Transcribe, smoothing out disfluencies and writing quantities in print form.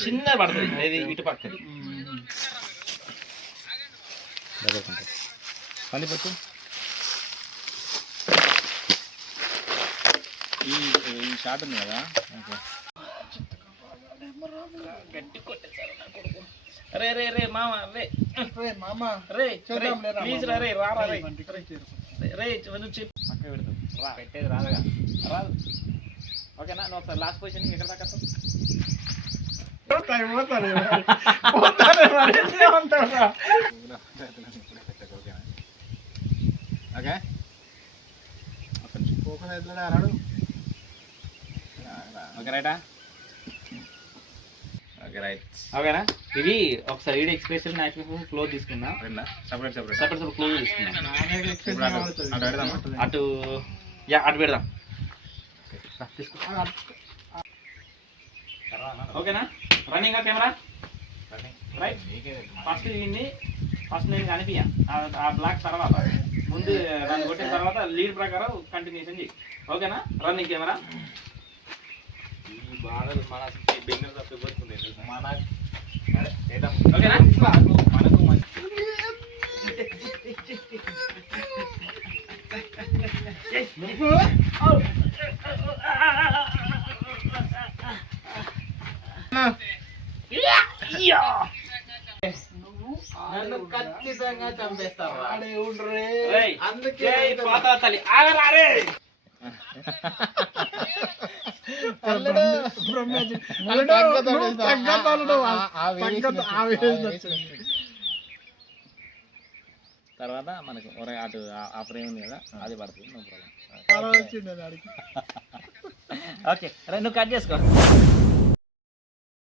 చిన్న పడుతుంది ఇది ఇటు పక్కది పని పట్టు ఈ షాట్ ఉంది కదా గట్టి కొట్టేసారు నా కొడుకు రే రే రే మామ రే రే మామ రే ప్లీజ్ రా రే రారా రే రే కొంచెం చెప్పు పక్క పెడతావు రా పెట్టేది రాదుగా రాదు ఓకేనా నువ్వు ఒకసారి లాస్ట్ పొజిషన్ ఎక్కడ దాకా ఓకే ఓకే రైటా ఓకే రైట్ ఓకేనా ఇది ఒకసారి ఈడ ఎక్స్ప్రెషన్ నా ఎక్స్ప్రెషన్ క్లోజ్ తీసుకున్నా separate separate separate separate close తీసుకున్నా అటు యా అటు పెడదాం ఓకేనా రన్నింగ్ కెమెరా రైట్ ఫస్ట్ దీన్ని ఫస్ట్ నేను కనిపించా ఆ బ్లాక్ తర్వాత ముందు దాన్ని కొట్టిన తర్వాత లీడ్ ప్రకారం కంటిన్యూషన్ చేయి ఓకేనా రన్నింగ్ కెమెరా ఈ బాధలు మన బెంగళూరు తప్పిపోతుంది మన ఓకేనా మనకు నన్ను ఖచ్చితంగా చంపేస్తావు అందుకే పాత తల్లి ఆగరారే తర్వాత మనకు అటు ఆ ఫ్రేమ్ ఉంది కదా అది పడుతుంది నో ప్రాబ్లం ఓకే నువ్వు కట్ చేసుకో